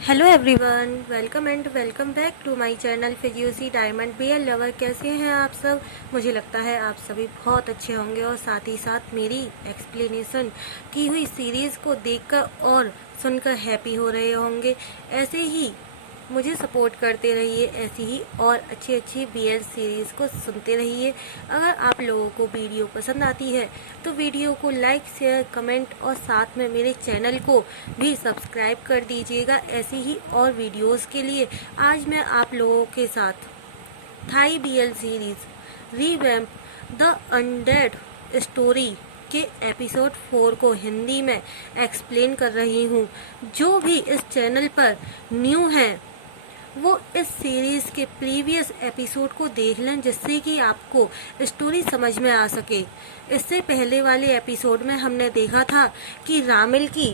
Hello everyone, welcome and welcome back to my channel फिजियोसी diamond BL lover. कैसे हैं आप सब? मुझे लगता है आप सभी बहुत अच्छे होंगे और साथ ही साथ मेरी एक्सप्लेनेशन की हुई सीरीज़ को देखकर और सुनकर हैप्पी हो रहे होंगे। ऐसे ही मुझे सपोर्ट करते रहिए, ऐसी ही और अच्छी अच्छी बीएल सीरीज़ को सुनते रहिए। अगर आप लोगों को वीडियो पसंद आती है तो वीडियो को लाइक, शेयर, कमेंट और साथ में मेरे चैनल को भी सब्सक्राइब कर दीजिएगा। ऐसी ही और वीडियोस के लिए आज मैं आप लोगों के साथ Thai BL series Revamp the Undead story के एपिसोड 4 को हिंदी में एक्सप्लेन कर रही हूँ। जो भी इस चैनल पर न्यू है वो इस सीरीज़ के प्रीवियस एपिसोड को देख लें, जिससे कि आपको स्टोरी समझ में आ सके। इससे पहले वाले एपिसोड में हमने देखा था कि रामिल की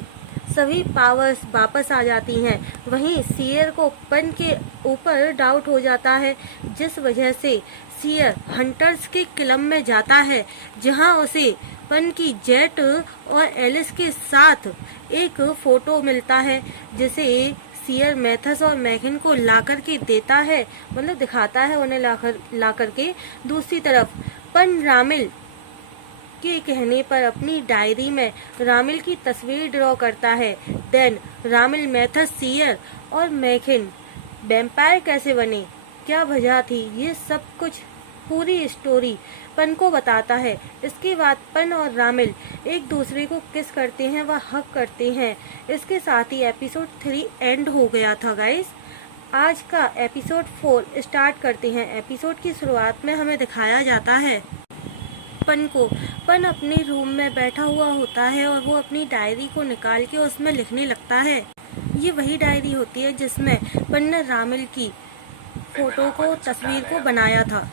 सभी पावर्स वापस आ जाती हैं। वहीं सियर को पन के ऊपर डाउट हो जाता है, जिस वजह से सियर हंटर्स के क्लब में जाता है, जहां उसे पन की जेट और एलिस के साथ एक फोटो मिलता है, जिसे सियर मैथस और मैकिन को ला करके देता है, मतलब दिखाता है उन्हें ला करके। दूसरी तरफ पन रामिल के कहने पर अपनी डायरी में रामिल की तस्वीर ड्रॉ करता है। देन रामिल मैथस, सियर और मैकिन वैम्पायर कैसे बने, क्या वजह थी, ये सब कुछ पूरी स्टोरी पन को बताता है। इसके बाद पन और रामिल एक दूसरे को किस करते हैं, वह हक करते हैं। इसके साथ ही एपिसोड 3 एंड हो गया था गाइस। आज का एपिसोड 4 स्टार्ट करते हैं। एपिसोड की शुरुआत में हमें दिखाया जाता है पन को। पन अपने रूम में बैठा हुआ होता है और वो अपनी डायरी को निकाल के उसमें लिखने लगता है। ये वही डायरी होती है जिसमें पन ने रामिल की फोटो को, तस्वीर को बनाया था।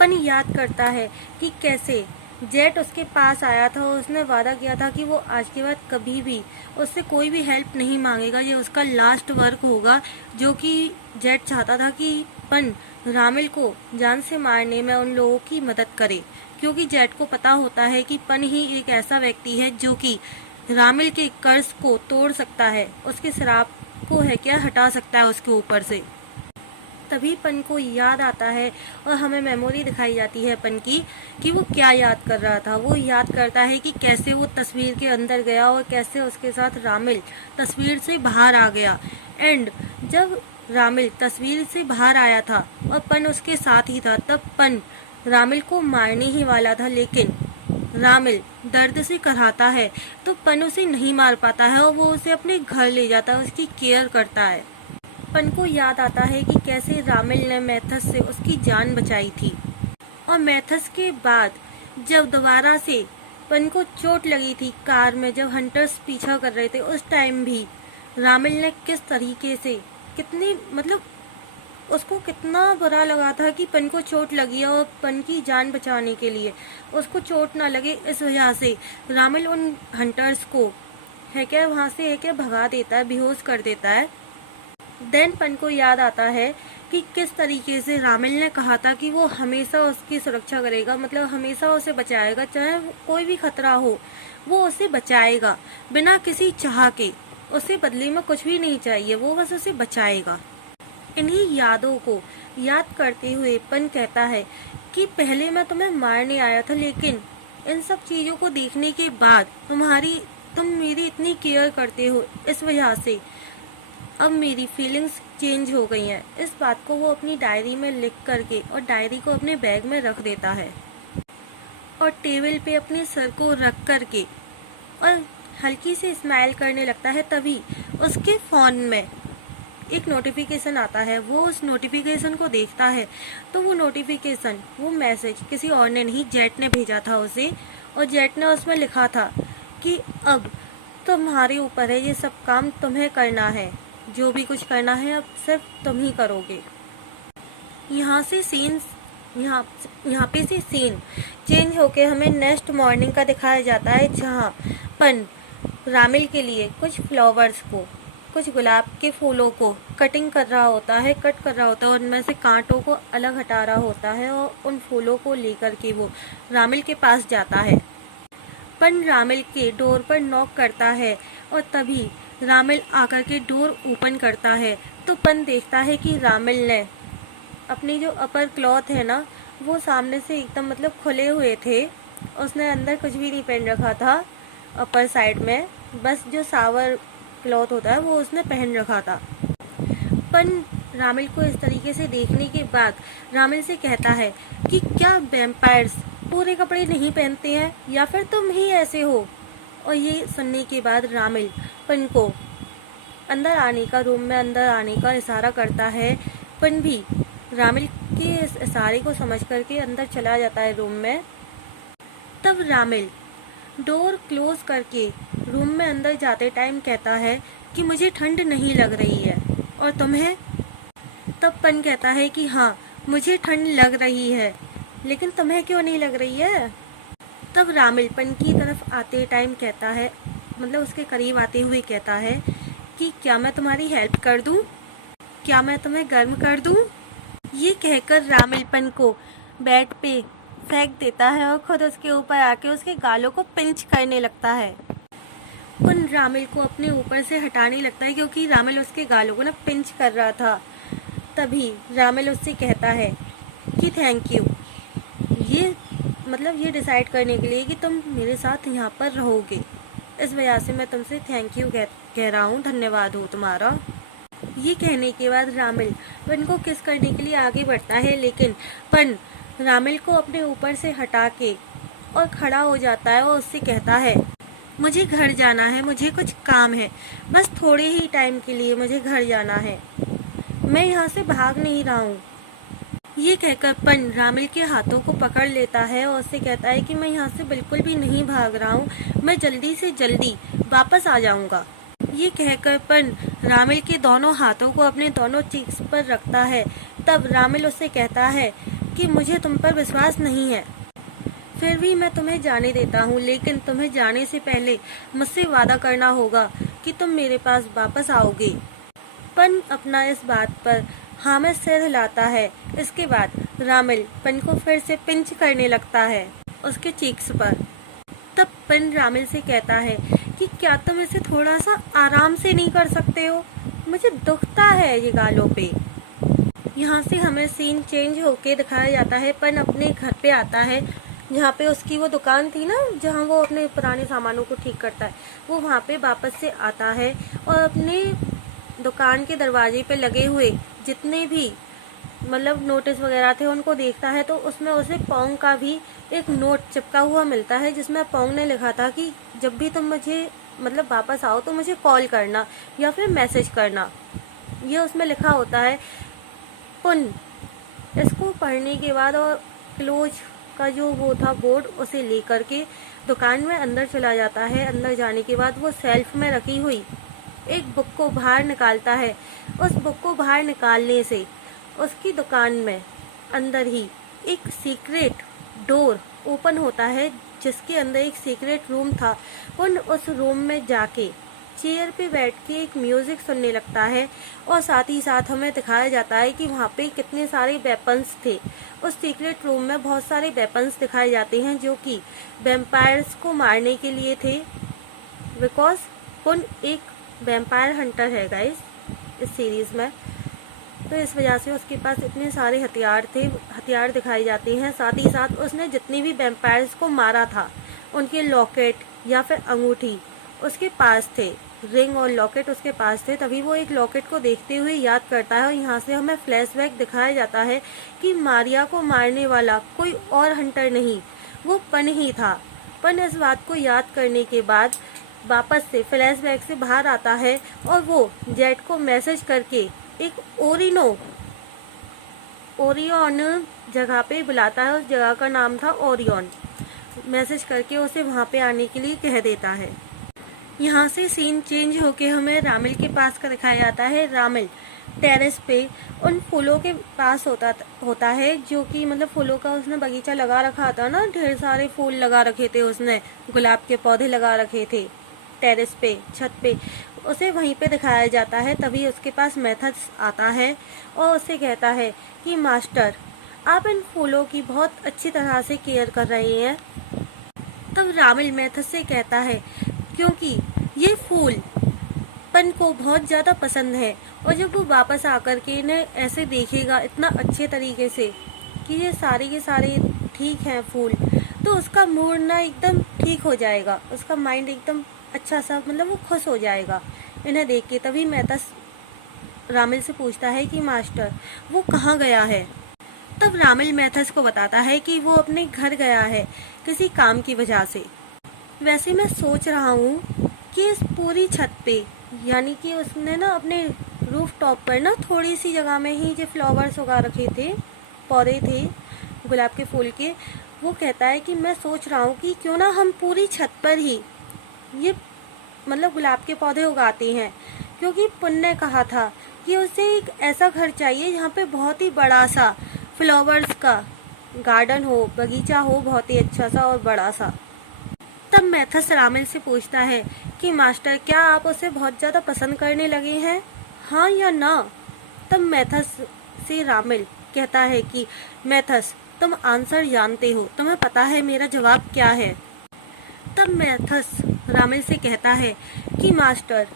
पन याद करता है कि कैसे जेट उसके पास आया था और उसने वादा किया था कि वो आज के बाद कभी भी उससे कोई भी हेल्प नहीं मांगेगा। ये उसका लास्ट वर्क होगा, जो कि जेट चाहता था कि पन रामिल को जान से मारने में उन लोगों की मदद करे, क्योंकि जेट को पता होता है कि पन ही एक ऐसा व्यक्ति है जो कि रामिल के कर्ज को तोड़ सकता है, उसके श्राप को है क्या हटा सकता है उसके ऊपर से। तभी पन को याद आता है और हमें मेमोरी दिखाई जाती है पन की कि वो क्या याद कर रहा था। वो याद करता है कि कैसे वो तस्वीर के अंदर गया और कैसे उसके साथ रामिल तस्वीर से बाहर आ गया। एंड जब रामिल तस्वीर से बाहर आया था और पन उसके साथ ही था, तब पन रामिल को मारने ही वाला था, लेकिन रामिल दर्द से कराहता है तो पन उसे नहीं मार पाता है और वो उसे अपने घर ले जाता है, उसकी केयर करता है। पन को याद आता है कि कैसे रामिल ने मैथस से उसकी जान बचाई थी, और मैथस के बाद जब दोबारा से पन को चोट लगी थी कार में, जब हंटर्स पीछा कर रहे थे, उस टाइम भी रामिल ने किस तरीके से, कितनी मतलब उसको कितना बुरा लगा था कि पन को चोट लगी और पन की जान बचाने के लिए उसको चोट ना लगे, इस वजह से रामिल उन हंटर्स को है क्या वहाँ से है क्या भगा देता है, बेहोश कर देता है। देन पन को याद आता है कि किस तरीके से रामिल ने कहा था कि वो हमेशा उसकी सुरक्षा करेगा, मतलब हमेशा उसे बचाएगा, चाहे कोई भी खतरा हो वो उसे बचाएगा बिना किसी चाह के। उसे बदले में कुछ भी नहीं चाहिए, वो बस उसे बचाएगा। इन्हीं यादों को याद करते हुए पन कहता है कि पहले मैं तुम्हें मारने आया था, लेकिन इन सब चीज़ों को देखने के बाद तुम मेरी इतनी केयर करते हो, इस वजह से अब मेरी फीलिंग्स चेंज हो गई हैं। इस बात को वो अपनी डायरी में लिख करके और डायरी को अपने बैग में रख देता है और टेबल पे अपने सर को रख करके और हल्की से स्माइल करने लगता है। तभी उसके फ़ोन में एक नोटिफिकेशन आता है। वो उस नोटिफिकेशन को देखता है तो वो नोटिफिकेशन, वो मैसेज किसी और ने नहीं, जेट ने भेजा था उसे, और जेट ने उसमें लिखा था कि अब तुम्हारे ऊपर है, ये सब काम तुम्हें करना है, जो भी कुछ करना है अब सिर्फ तुम ही करोगे। यहाँ पे से सीन चेंज होके हमें नेक्स्ट मॉर्निंग का दिखाया जाता है, जहाँ पन रामिल के लिए कुछ फ्लावर्स को, कुछ गुलाब के फूलों को कट कर रहा होता है, उनमें से कांटों को अलग हटा रहा होता है और उन फूलों को लेकर के वो रामिल के पास जाता है। पन रामिल के डोर पर नॉक करता है और तभी रामिल आकर के डोर ओपन करता है तो पन देखता है कि रामिल ने अपनी जो अपर क्लॉथ है ना, वो सामने से एकदम मतलब खुले हुए थे। उसने अंदर कुछ भी नहीं पहन रखा था अपर साइड में, बस जो सावर क्लॉथ होता है वो उसने पहन रखा था। पन रामिल को इस तरीके से देखने के बाद रामिल से कहता है कि क्या वैम्पायर्स पूरे कपड़े नहीं पहनते हैं या फिर तुम ही ऐसे हो। और ये सुनने के बाद रामिल पन को अंदर आने का, रूम में अंदर आने का इशारा करता है। पन भी रामिल के इस इशारे को समझ करके अंदर चला जाता है रूम में। तब रामिल डोर क्लोज करके रूम में अंदर जाते टाइम कहता है कि मुझे ठंड नहीं लग रही है, और तुम्हें? तब पन कहता है कि हाँ, मुझे ठंड लग रही है, लेकिन तुम्हें क्यों नहीं लग रही है। तब रामिल पन की तरफ आते टाइम कहता है, मतलब उसके करीब आते हुए कहता है कि क्या मैं तुम्हारी हेल्प कर दूं? क्या मैं तुम्हें गर्म कर दूं? ये कहकर रामिल पन को बेड पे फेंक देता है और खुद उसके ऊपर आके उसके गालों को पिंच करने लगता है। पन रामिल को अपने ऊपर से हटाने लगता है क्योंकि रामिल उसके गालों को ना पिंच कर रहा था। तभी रामिल उससे कहता है कि थैंक यू, ये मतलब ये डिसाइड करने के लिए कि तुम मेरे साथ यहाँ पर रहोगे, इस वजह से मैं तुमसे थैंक यू कह रहा हूँ, धन्यवाद हो तुम्हारा। ये कहने के बाद रामिल पन को किस करने के लिए आगे बढ़ता है, लेकिन पन रामिल को अपने ऊपर से हटा के और खड़ा हो जाता है और उससे कहता है मुझे घर जाना है, मुझे कुछ काम है, बस थोड़े ही टाइम के लिए मुझे घर जाना है, मैं यहाँ से भाग नहीं रहा हूँ। ये कहकर पन रामिल के हाथों को पकड़ लेता है और उससे कहता है कि मैं यहाँ से बिल्कुल भी नहीं भाग रहा हूँ, मैं जल्दी से जल्दी वापस आ जाऊँगा। ये कहकर पन रामिल के दोनों हाथों को अपने दोनों चीक्स पर रखता है। तब रामिल उससे कहता है कि मुझे तुम पर विश्वास नहीं है, फिर भी मैं तुम्हें जाने देता हूँ, लेकिन तुम्हें जाने से पहले मुझसे वादा करना होगा कि तुम मेरे पास वापस आओगे। पन अपना इस बात पर हाँ में सिर हिलाता है। इसके बाद रामिल पन को फिर से पिंच करने लगता है उसके चीक्स पर। तब पन रामिल से कहता है कि क्या तुम इसे थोड़ा सा आराम से नहीं कर सकते हो, मुझे दुखता है ये गालों पे। यहाँ से हमें सीन चेंज होके दिखाया जाता है। पन अपने घर पे आता है जहाँ पे उसकी वो दुकान थी ना, जहाँ वो अपने पुराने सामानों को ठीक करता है, वो वहाँ पे वापस से आता है और अपने दुकान के दरवाजे पे लगे हुए जितने भी मतलब नोटिस वगैरह थे उनको देखता है। तो उसमें उसे पोंग का भी एक नोट चिपका हुआ मिलता है जिसमें पोंग ने लिखा था कि जब भी तुम मुझे मतलब वापस आओ तो मुझे कॉल करना या फिर मैसेज करना, ये उसमें लिखा होता है। पुन इसको पढ़ने के बाद और क्लोज का जो वो था बोर्ड, उसे लेकर के दुकान में अंदर चला जाता है। अंदर जाने के बाद वो सेल्फ में रखी हुई एक बुक को बाहर निकालता है। उस बुक को बाहर निकालने से उसकी दुकान में अंदर ही एक सीक्रेट डोर ओपन होता है जिसके अंदर एक सीक्रेट रूम था। उन उस रूम में जाके चेयर पे बैठ के एक म्यूजिक सुनने लगता है और साथ ही साथ हमें दिखाया जाता है कि वहाँ पे कितने सारे वेपन्स थे। उस सीक्रेट रूम में बहुत सारे वेपन्स दिखाए जाते हैं जो कि वैम्पायर्स को मारने के लिए थे, बिकॉज पुन एक वैम्पायर हंटर है गाइस इस सीरीज में, तो इस वजह से उसके पास इतने सारे हथियार दिखाए जाते हैं। साथ ही साथ उसने जितने भी वैम्पायर्स को मारा था उनके लॉकेट या फिर अंगूठी उसके पास थे, रिंग और लॉकेट उसके पास थे। तभी वो एक लॉकेट को देखते हुए याद करता है और यहाँ से हमें फ्लैशबैक दिखाया जाता है कि मारिया को मारने वाला कोई और हंटर नहीं, वो पन ही था। पन इस बात को याद करने के बाद वापस से फ्लैशबैक से बाहर आता है और वो जेट को मैसेज करके एक ओरियन जगह पे बुलाता है। उस जगह का नाम था ओरियन। मैसेज करके उसे वहाँ पे आने के लिए कह देता है। यहाँ से सीन चेंज होके हमें रामिल के पास का दिखाया जाता है। रामिल टेरेस पे उन फूलों के पास होता है जो कि मतलब फूलों का उसने बगीचा लगा रखा था ना, ढेर सारे फूल लगा रखे थे उसने, गुलाब के पौधे लगा रखे थे टेरेस पे, छत पे, उसे वहीं पे दिखाया जाता है। तभी उसके पास मेथड्स आता है और उससे कहता है कि मास्टर आप इन फूलों की बहुत अच्छी तरह से केयर कर रहे हैं। तब रामिल मेथड से कहता है क्योंकि ये फूल पन को बहुत ज़्यादा पसंद है। और जब वो वापस आकर के इन्हें ऐसे देखेगा इतना अच्छे तरीके से कि ये सारे के सारे ठीक हैं फूल, तो उसका मूड ना एकदम ठीक हो जाएगा, उसका माइंड एकदम अच्छा सा, मतलब वो खुश हो जाएगा इन्हें देख के। तभी मेहता रामिल से पूछता है कि मास्टर वो कहाँ गया है। तब रामिल मेथस को बताता है कि वो अपने घर गया है किसी काम की वजह से। वैसे मैं सोच रहा हूँ कि इस पूरी छत पे, यानी कि उसने ना अपने रूफ टॉप पर ना थोड़ी सी जगह में ही जो फ्लावर्स उगा रखे थे, पौधे थे गुलाब के फूल के, वो कहता है कि मैं सोच रहा हूँ कि क्यों ना हम पूरी छत पर ही ये मतलब गुलाब के पौधे उगाते हैं, क्योंकि पुण्य ने कहा था कि उसे एक ऐसा घर चाहिए जहाँ पे बहुत ही बड़ा सा फ्लावर्स का गार्डन हो, बगीचा हो, बहुत ही अच्छा सा और बड़ा सा। तब मेथस रामिल से पूछता है कि मास्टर क्या आप उसे बहुत ज़्यादा पसंद करने लगे हैं, हाँ या ना। तब मेथस से रामिल कहता है कि मेथस तुम आंसर जानते हो, तुम्हें पता है मेरा जवाब क्या है। तब मेथस रामिल से कहता है कि मास्टर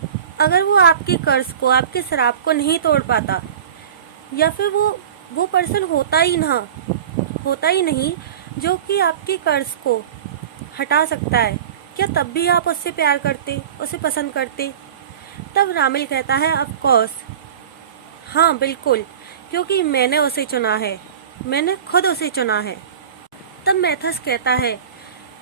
अगर वो आपके कर्ज को, आपके शराब को नहीं तोड़ पाता, या फिर वो पर्सन होता ही नहीं जो कि आपके कर्ज को हटा सकता है, क्या तब भी आप उससे प्यार करते, उसे पसंद करते। तब रामिल कहता है ऑफ कोर्स, हाँ बिल्कुल, क्योंकि मैंने उसे चुना है, मैंने खुद उसे चुना है। तब मेथस कहता है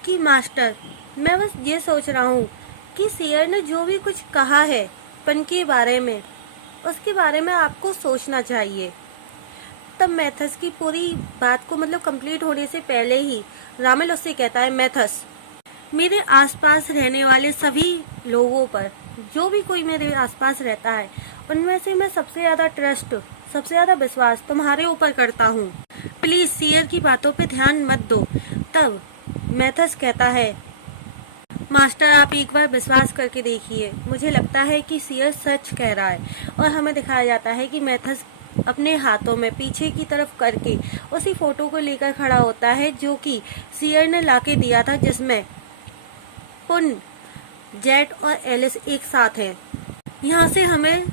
कि मास्टर मैं बस ये सोच रहा हूँ कि शेयर ने जो भी कुछ कहा है पन के बारे में, उसके बारे में आपको सोचना चाहिए। तब मेथस की पूरी बात को मतलब कंप्लीट होने से पहले ही रामिल उससे कहता है मेथस मेरे आसपास रहने वाले सभी लोगों पर, जो भी कोई मेरे आसपास रहता है, उनमें से मैं सबसे ज़्यादा ट्रस्ट, सबसे ज़्यादा विश्वास तुम्हारे ऊपर करता हूँ, प्लीज़ शेयर की बातों पे ध्यान मत दो। तब मेथस कहता है मास्टर आप एक बार विश्वास करके देखिए, मुझे लगता है कि शेयर सच कह रहा है। और हमें दिखाया जाता है कि मेथस अपने हाथों में पीछे की तरफ करके उसी फोटो को लेकर खड़ा होता है जो कि शेयर ने लाके दिया था, जिसमें पुन, जेट और एलिस एक साथ हैं। यहाँ से हमें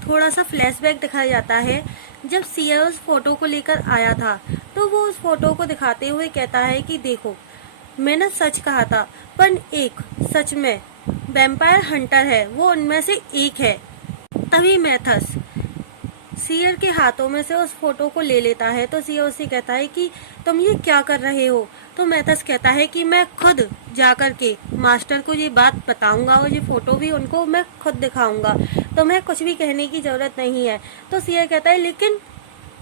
थोड़ा सा फ्लैशबैक दिखाया जाता है, जब शेयर उस फोटो को लेकर आया था तो वो उस फोटो को दिखाते हुए कहता है कि देखो मैंने सच कहा था, पर एक सच में वैम्पायर हंटर है, वो उनमें से एक है। तभी मेथस शेयर के हाथों में से उस फोटो को ले लेता है, तो शेयर उसे कहता है कि तुम ये क्या कर रहे हो। तो मेथस कहता है कि मैं खुद जाकर के मास्टर को ये बात बताऊंगा और ये फोटो भी उनको मैं खुद दिखाऊंगा, तुम्हें कुछ भी कहने की जरूरत नहीं है। तो शेयर कहता है लेकिन,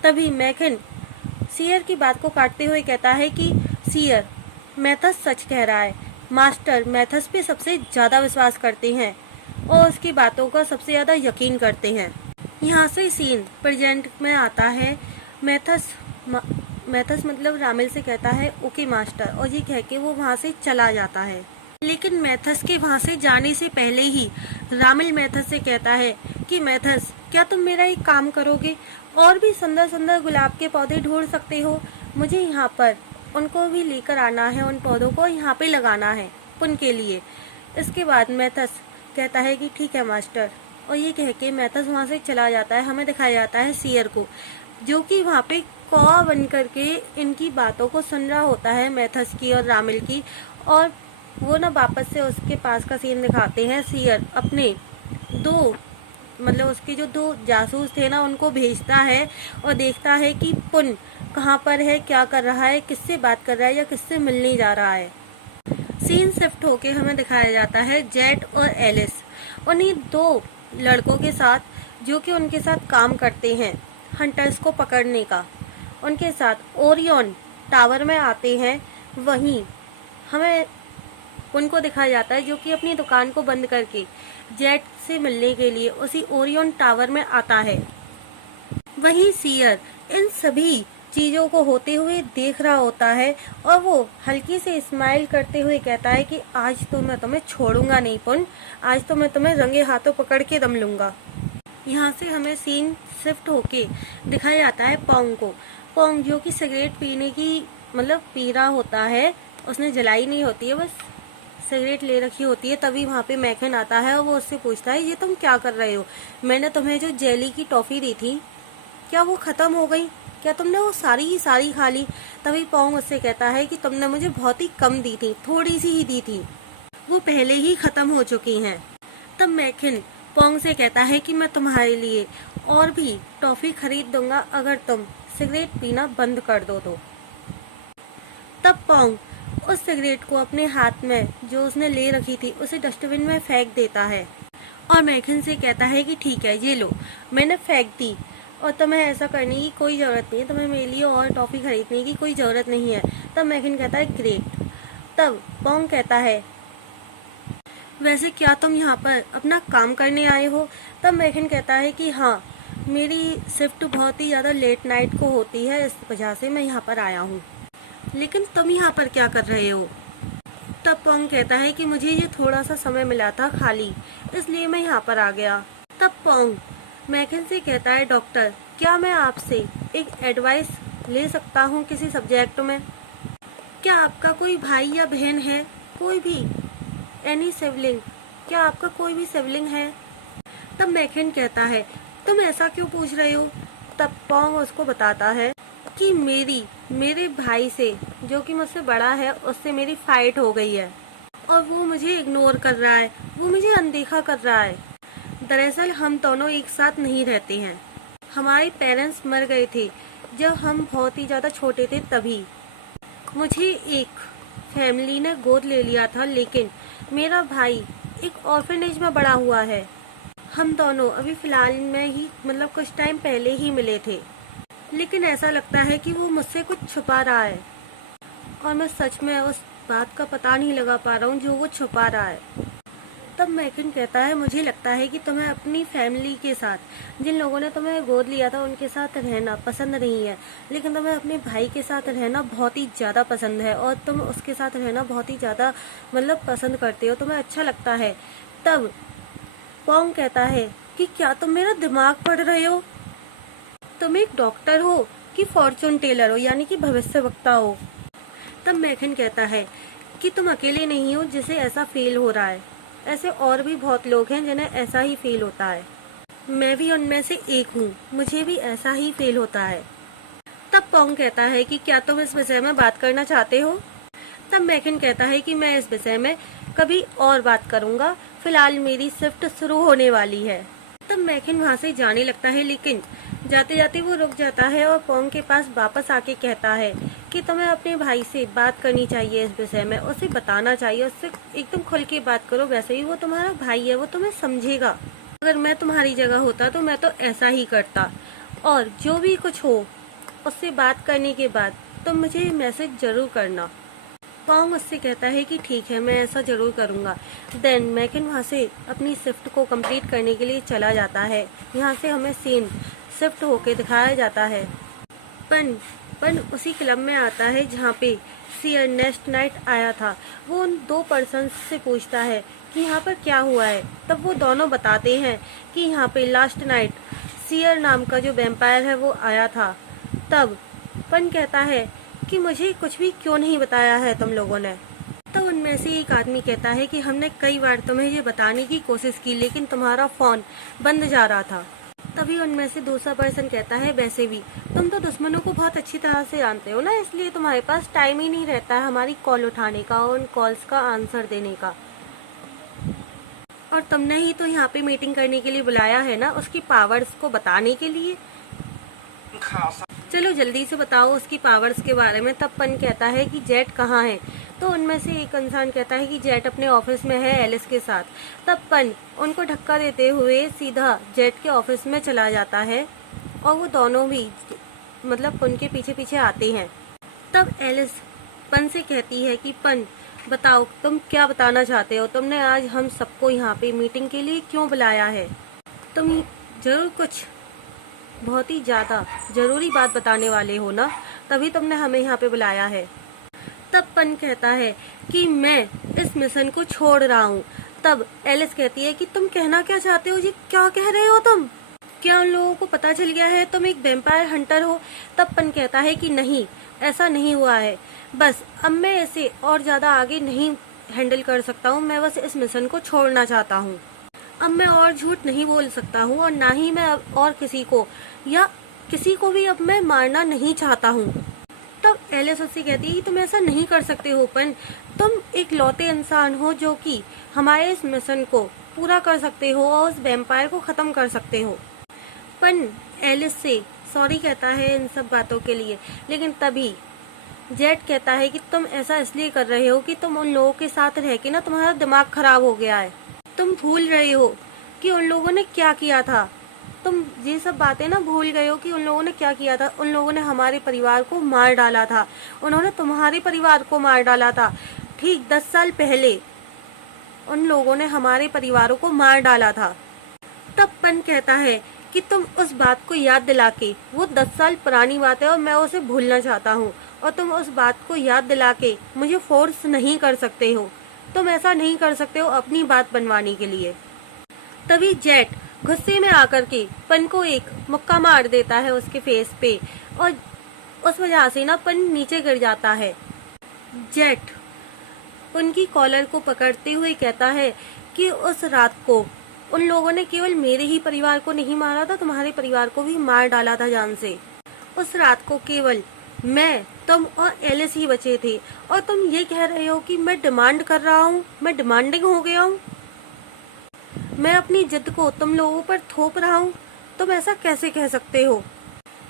तभी मैकिन शेयर की बात को काटते हुए कहता है कि शेयर मेथस सच कह रहा है, मास्टर मेथस पे सबसे ज़्यादा विश्वास करते हैं और उसकी बातों का सबसे ज़्यादा यकीन करते हैं। यहाँ से सीन प्रेजेंट में आता है। मेथस मतलब रामिल से कहता है ओके मास्टर, और ये कह के वो वहाँ से चला जाता है। लेकिन मेथस के वहाँ से जाने से पहले ही रामिल मेथस से कहता है कि मेथस क्या तुम मेरा एक काम करोगे, और भी सुंदर सुंदर गुलाब के पौधे ढूंढ सकते हो, मुझे यहाँ पर उनको भी लेकर आना है, उन पौधों को यहाँ पे लगाना है पुन के लिए। इसके बाद मेथस कहता है कि ठीक है मास्टर, और ये कह के मेथस वहाँ से चला जाता है। हमें दिखाया जाता है शेयर को, जो कि वहाँ पे कौवा बन करके इनकी बातों को सुन रहा होता है, मेथस की और रामिल की। और वो ना वापस से उसके पास का सीन दिखाते हैं। शेयर अपने दो मतलब उसके जो दो जासूस थे ना, उनको भेजता है और देखता है कि पुन कहाँ पर है, क्या कर रहा है, किससे बात कर रहा है या किससे मिलने जा रहा है। सीन शिफ्ट होके हमें दिखाया जाता है जेट और एलिस उन्हीं दो लड़कों के साथ, जो कि उनके साथ काम करते हैं हंटर्स को पकड़ने का, उनके साथ ओरियन टावर में आते हैं। वहीं हमें उनको दिखाया जाता है जो कि अपनी दुकान को बंद करके जेट से मिलने के लिए उसी ओरियन टावर में आता है। वहीं शेयर इन सभी चीज़ों को होते हुए देख रहा होता है और वो हल्की से स्माइल करते हुए कहता है कि आज तो मैं तुम्हें छोड़ूंगा नहीं पुन, आज तो मैं तुम्हें रंगे हाथों पकड़ के दम लूंगा। यहाँ से हमें सीन शिफ्ट होके दिखाया जाता है पोंग को। पोंग जो कि सिगरेट पीने की मतलब पी रहा होता है, उसने जलाई नहीं होती है, बस सिगरेट ले रखी होती है, तभी वहाँ पे मैकन आता है और वो उससे पूछता है ये तुम क्या कर रहे हो, मैंने तुम्हें जो जेली की टॉफी दी थी क्या वो खत्म हो गई, क्या तुमने वो सारी ही सारी खा ली। तभी पोंग उससे कहता है कि तुमने मुझे बहुत ही कम दी थी, थोड़ी सी ही दी थी, वो पहले ही खत्म हो चुकी हैं। तब मैकन पोंग से कहता है कि मैं तुम्हारे लिए और भी टॉफी खरीद दूंगा अगर तुम सिगरेट पीना बंद कर दो तो। तब पोंग उस सिगरेट को अपने हाथ में जो उसने ले रखी थी उसे डस्टबिन में फेंक देता है और मैकन से कहता है कि ठीक है ये लो, मैंने फेंक दी और तुम्हें ऐसा करने की कोई ज़रूरत नहीं है, तुम्हें मेरे लिए और टॉफ़ी खरीदने की कोई ज़रूरत नहीं है। तब मैकन कहता है ग्रेट। तब पोंग कहता है वैसे क्या तुम यहाँ पर अपना काम करने आए हो। तब मैकन कहता है कि हाँ, मेरी शिफ्ट बहुत ही ज़्यादा लेट नाइट को होती है, इस वजह से मैं यहाँ पर आया हूँ। लेकिन तुम यहाँ पर क्या कर रहे हो। तब पोंग कहता है कि मुझे ये थोड़ा सा समय मिला था खाली, इसलिए मैं यहाँ पर आ गया। तब पोंग मैकन से कहता है डॉक्टर, क्या मैं आपसे एक एडवाइस ले सकता हूँ किसी सब्जेक्ट में। क्या आपका कोई भाई या बहन है, कोई भी एनी सिबलिंग, क्या आपका कोई भी सिबलिंग है। तब मैकन कहता है तुम ऐसा क्यों पूछ रहे हो। तब पोंग उसको बताता है कि मेरे भाई से जो कि मुझसे बड़ा है उससे मेरी फाइट हो गई है और वो मुझे इग्नोर कर रहा है, वो मुझे अनदेखा कर रहा है। दरअसल हम दोनों एक साथ नहीं रहते हैं, हमारे पेरेंट्स मर गए थे जब हम बहुत ही ज़्यादा छोटे थे, तभी मुझे एक फैमिली ने गोद ले लिया था, लेकिन मेरा भाई एक ऑर्फनेज में बड़ा हुआ है। हम दोनों अभी फ़िलहाल में ही मतलब कुछ टाइम पहले ही मिले थे, लेकिन ऐसा लगता है कि वो मुझसे कुछ छुपा रहा है और मैं सच में उस बात का पता नहीं लगा पा रहा हूँ जो वो छुपा रहा है। तब मैकन कहता है मुझे लगता है कि तुम्हें अपनी फैमिली के साथ, जिन लोगों ने तुम्हें गोद लिया था उनके साथ रहना पसंद नहीं है, लेकिन तुम्हें अपने भाई के साथ रहना बहुत ही ज़्यादा पसंद है और तुम उसके साथ रहना बहुत ही ज़्यादा मतलब पसंद करते हो, तुम्हें अच्छा लगता है। तब पोंग कहता है कि क्या तुम मेरा दिमाग पढ़ रहे हो, तुम एक डॉक्टर हो कि फॉर्चून टेलर हो, यानी कि भविष्यवक्ता हो। तब मैकन कहता है कि तुम अकेले नहीं हो जिसे ऐसा फील हो रहा है, ऐसे और भी बहुत लोग हैं जिन्हें ऐसा ही फील होता है, मैं भी उनमें से एक हूँ, मुझे भी ऐसा ही फील होता है। तब पोंग कहता है कि क्या तुम इस विषय में बात करना चाहते हो। तब मैकन कहता है कि मैं इस विषय में कभी और बात करूँगा, फिलहाल मेरी शिफ्ट शुरू होने वाली है। तब मैकन वहाँ से जाने लगता है, लेकिन जाते जाते वो रुक जाता है और पोंग के पास वापस आके कहता है कि तुम्हें अपने भाई से बात करनी चाहिए इस विषय में, उसे बताना चाहिए, उससे एकदम खुल के बात करो, वैसे ही वो तुम्हारा भाई है, वो तुम्हें समझेगा। अगर मैं तुम्हारी जगह होता तो मैं तो ऐसा ही करता, और जो भी कुछ हो उससे बात करने के बाद तुम मुझे मैसेज ज़रूर करना। पोंग उससे कहता है कि ठीक है, मैं ऐसा ज़रूर करूँगा। देन मैकन वहाँ से अपनी शिफ्ट को कंप्लीट करने के लिए चला जाता है। यहाँ से हमें सीन शिफ्ट होके दिखाया जाता है। पन उसी क्लब में आता है जहाँ पे सियर नेक्स्ट नाइट आया था। वो उन 2 पर्सन्स से पूछता है कि यहाँ पर क्या हुआ है। तब वो दोनों बताते हैं कि यहाँ पे लास्ट नाइट सियर नाम का जो वैम्पायर है वो आया था। तब पन कहता है कि मुझे कुछ भी क्यों नहीं बताया है तुम लोगों ने। तो उनमें से एक आदमी कहता है कि हमने कई बार तुम्हें ये बताने की कोशिश की, लेकिन तुम्हारा फ़ोन बंद जा रहा था। तभी उनमें से दूसरा पर्सन कहता है वैसे भी तुम तो दुश्मनों को बहुत अच्छी तरह से जानते हो ना, इसलिए तुम्हारे पास टाइम ही नहीं रहता है हमारी कॉल उठाने का और उन कॉल्स का आंसर देने का, और तुमने ही तो यहाँ पे मीटिंग करने के लिए बुलाया है ना, उसकी पावर्स को बताने के लिए। चलो जल्दी से बताओ उसकी पावर्स के बारे में। तब पन कहता है कि जेट कहाँ है। तो उनमें से एक इंसान कहता है कि जेट अपने ऑफिस में है एलिस के साथ। तब पन उनको धक्का देते हुए सीधा जेट के ऑफिस में चला जाता है और वो दोनों भी मतलब उनके पीछे पीछे आते हैं। तब एलिस पन से कहती है कि पन बताओ तुम क्या बताना चाहते हो, तुमने आज हम सबको यहाँ पे मीटिंग के लिए क्यों बुलाया है, तुम जरूर कुछ बहुत ही ज़्यादा ज़रूरी बात बताने वाले हो ना, तभी तुमने हमें यहाँ पे बुलाया है। तब पन कहता है कि मैं इस मिशन को छोड़ रहा हूँ। तब एलिस कहती है कि तुम कहना क्या चाहते हो, ये क्या कह रहे हो तुम, क्या उन लोगों को पता चल गया है तुम एक वैम्पायर हंटर हो। तब पन कहता है कि नहीं, ऐसा नहीं हुआ है, बस अब मैं इसे और ज़्यादा आगे नहीं हैंडल कर सकता हूँ, मैं बस इस मिशन को छोड़ना चाहता हूँ। अब मैं और झूठ नहीं बोल सकता हूँ और ना ही मैं अब और किसी को या किसी को भी अब मैं मारना नहीं चाहता हूँ। तब एलिस उससे कहती है कि तुम ऐसा नहीं कर सकते हो पन, तुम एक लौते इंसान हो जो कि हमारे इस मिशन को पूरा कर सकते हो और उस वैम्पायर को खत्म कर सकते हो। पन एलिस से सॉरी कहता है इन सब बातों के लिए, लेकिन तभी जेट कहता है कि तुम ऐसा इसलिए कर रहे हो कि तुम उन लोगों के साथ रह के ना तुम्हारा दिमाग खराब हो गया है। तुम भूल रहे हो कि उन लोगों ने क्या किया था। तुम ये सब बातें ना भूल गए हो कि उन लोगों ने क्या किया था। उन लोगों ने हमारे परिवार को मार डाला था, उन्होंने तुम्हारे परिवार को मार डाला था। ठीक 10 साल पहले उन लोगों ने हमारे परिवारों को मार डाला था। तब पन कहता है कि तुम उस बात को याद दिला के, वो 10 साल पुरानी बात है और मैं उसे भूलना चाहता हूँ, और तुम उस बात को याद दिला के मुझे फोर्स नहीं कर सकते हो। तुम ऐसा नहीं कर सकते हो अपनी बात बनवाने के लिए। तभी जेट गुस्से में आकर के पन को एक मुक्का मार देता है उसके फेस पे, और उस वजह से ना पन नीचे गिर जाता है। जेट उनकी कॉलर को पकड़ते हुए कहता है कि उस रात को उन लोगों ने केवल मेरे ही परिवार को नहीं मारा था, तुम्हारे परिवार को भी मार डाला था जान से। उस रात को केवल मैं, तुम और एलिस ही बचे थे, और तुम ये कह रहे हो कि मैं डिमांड कर रहा हूँ, मैं डिमांडिंग हो गया हूँ, मैं अपनी जिद को तुम लोगों पर थोप रहा हूँ। तुम ऐसा कैसे कह सकते हो।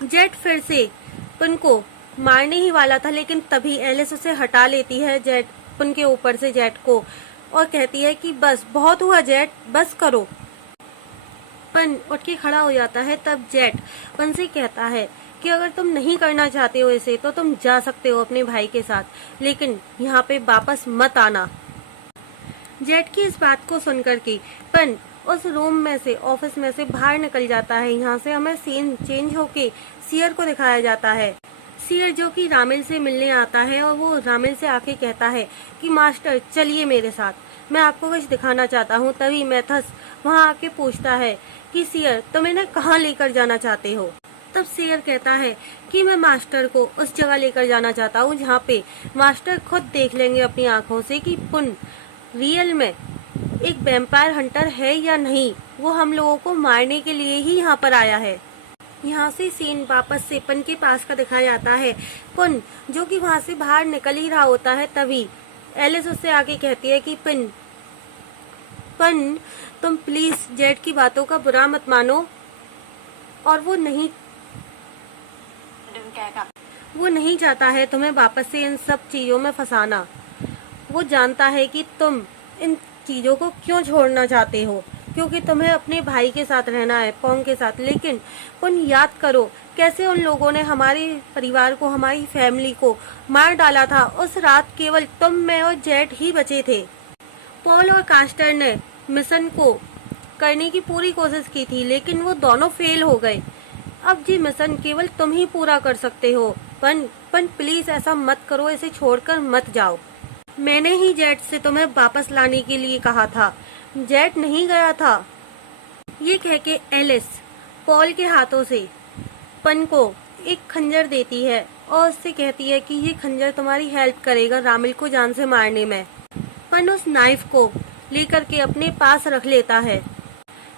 जेट फिर से पुन को मारने ही वाला था, लेकिन तभी एलिस उसे हटा लेती है जेट पुन के ऊपर से जेट को, और कहती है कि बस बहुत हुआ जेट, बस करो। पन उठ के खड़ा हो जाता है। तब जेट पन से कहता है कि अगर तुम नहीं करना चाहते हो इसे तो तुम जा सकते हो अपने भाई के साथ, लेकिन यहाँ पे वापस मत आना। जेट की इस बात को सुनकर के पन उस रूम में से, ऑफिस में से बाहर निकल जाता है। यहाँ से हमें सीन चेंज होके सियर को दिखाया जाता है। सियर जो कि रामिल से मिलने आता है, और वो रामिल से आके कहता है कि मास्टर चलिए मेरे साथ, मैं आपको कुछ दिखाना चाहता हूँ। तभी मैथस वहाँ आके पूछता है कि सियर तुम इन्हें कहाँ लेकर जाना चाहते हो। तब सियर कहता है कि मैं मास्टर को उस जगह लेकर जाना चाहता हूँ जहाँ पे मास्टर खुद देख लेंगे अपनी आंखों से कि पुन रियल में एक वैम्पायर हंटर है या नहीं। वो हम लोगों को मारने के लिए ही यहाँ पर आया है। यहाँ से सीन वापस से पन के पास का दिखाया जाता है। पुन जो कि वहाँ से बाहर निकल ही रहा होता है, तभी एलिस उससे आगे कहती है कि पन तुम प्लीज जेट की बातों का बुरा मत मानो, और वो नहीं चाहता है तुम्हें वापस से इन सब चीजों में फंसाना। वो जानता है कि तुम इन चीजों को क्यों छोड़ना चाहते हो, क्योंकि तुम्हें अपने भाई के साथ रहना है, पोंग के साथ। लेकिन उन याद करो कैसे उन लोगों ने हमारे परिवार को, हमारी फैमिली को मार डाला था। उस रात केवल तुम, मैं और जेट ही बचे थे। पॉल और कास्टर ने मिशन को करने की पूरी कोशिश की थी, लेकिन वो दोनों फेल हो गए। अब ये मिशन केवल तुम ही पूरा कर सकते हो। पन प्लीज ऐसा मत करो, इसे छोड़कर मत जाओ। मैंने ही जेट से तुम्हें वापस लाने के लिए कहा था, जेट नहीं गया था। ये कह के एलिस पॉल के हाथों से पन को एक खंजर देती है और उससे कहती है कि ये खंजर तुम्हारी हेल्प करेगा रामिल को जान से मारने में। पन उस नाइफ को लेकर के अपने पास रख लेता है।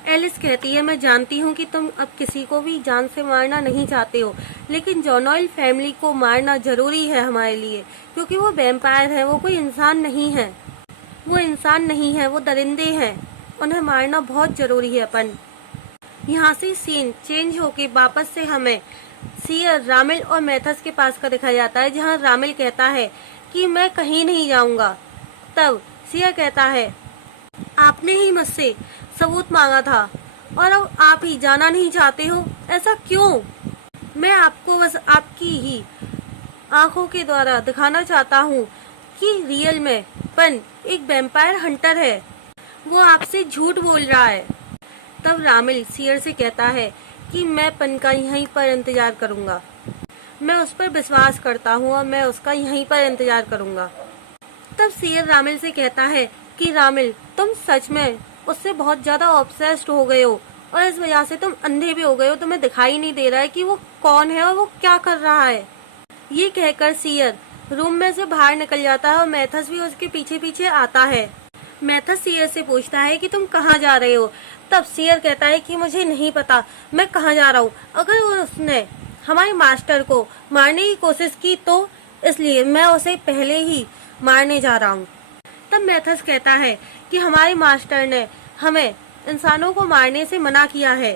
एलिस कहती है मैं जानती हूँ कि तुम अब किसी को भी जान से मारना नहीं चाहते हो, लेकिन जॉनॉइल फैमिली को मारना जरूरी है हमारे लिए, क्योंकि वो वैम्पायर है, वो कोई इंसान नहीं है। वो इंसान नहीं है, वो दरिंदे हैं, उन्हें मारना बहुत जरूरी है अपन। यहाँ से सीन चेंज होके वापस से हमें सियर, रामिल और मैथस के पास का दिखाया जाता है, जहाँ रामिल कहता है कि मैं कहीं नहीं जाऊंगा। तब सियर कहता है आपने ही मुझसे सबूत मांगा था और अब आप ही जाना नहीं चाहते हो, ऐसा क्यों? मैं आपको बस आपकी ही आंखों के द्वारा दिखाना चाहता हूँ कि रियल में पन एक वैम्पायर हंटर है, वो आपसे झूठ बोल रहा है। तब रामिल सियर से कहता है कि मैं पन का यहीं पर इंतजार करूंगा, मैं उस पर विश्वास करता हूँ और मैं उसका यहीं पर इंतजार करूंगा। तब सियर रामिल से कहता है कि रामिल तुम सच में उससे बहुत ज्यादा ऑब्सेस्ड हो गए हो और इस वजह से तुम अंधे भी हो गए हो, तुम्हें दिखाई नहीं दे रहा है कि वो कौन है और वो क्या कर रहा है। ये कहकर सियर रूम में से बाहर निकल जाता है और मैथस भी उसके पीछे पीछे आता है। मैथस सियर से पूछता है कि तुम कहाँ जा रहे हो। तब सियर कहता है कि मुझे नहीं पता मैं कहाँ जा रहा हूँ, अगर उसने हमारे मास्टर को मारने की कोशिश की तो इसलिए मैं उसे पहले ही मारने जा रहा हूँ। तब मैथस कहता है कि हमारे मास्टर ने हमें इंसानों को मारने से मना किया है।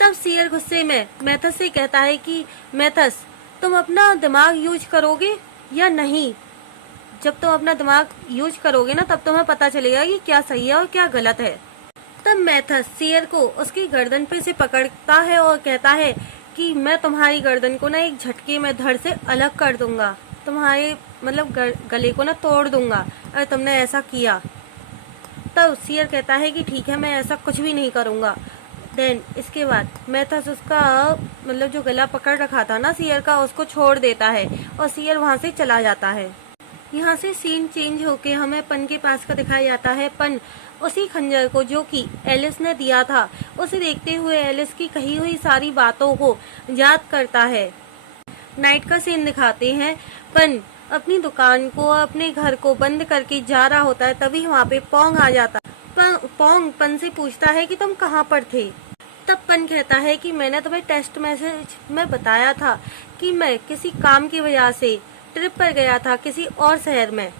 तब सियर गुस्से में मैथस से कहता है कि मैथस, तुम अपना दिमाग यूज करोगे या नहीं? जब तुम अपना दिमाग यूज करोगे ना, तब तुम्हें पता चलेगा कि क्या सही है और क्या गलत है। तब मैथस सियर को उसकी गर्दन पे से पकड़ता है और कहता है कि मैं तुम्हारी गर्दन को ना एक झटके में धड़ से अलग कर दूंगा, तुम्हारे मतलब गले को ना तोड़ दूंगा अगर तुमने ऐसा किया। तब सियर कहता है कि ठीक है, मैं ऐसा कुछ भी नहीं करूंगा। देन इसके बाद मैथस उसका मतलब जो गला पकड़ रखा था ना सियर का, उसको छोड़ देता है और सियर वहां से चला जाता है। यहाँ से सीन चेंज होके हमें पन के पास का दिखाया जाता है। पन उसी खंजर को जो कि एलिस ने दिया था, उसे देखते हुए एलिस की कही हुई सारी बातों को याद करता है। नाइट का सीन दिखाते हैं। पन अपनी दुकान को, अपने घर को बंद करके जा रहा होता है, तभी वहाँ पे पोंग आ जाता है। पोंग पन से पूछता है कि तुम कहाँ पर थे। तब पन कहता है कि मैंने तुम्हें टेक्स्ट मैसेज में बताया था कि मैं किसी काम की वजह से ट्रिप पर गया था किसी और शहर में,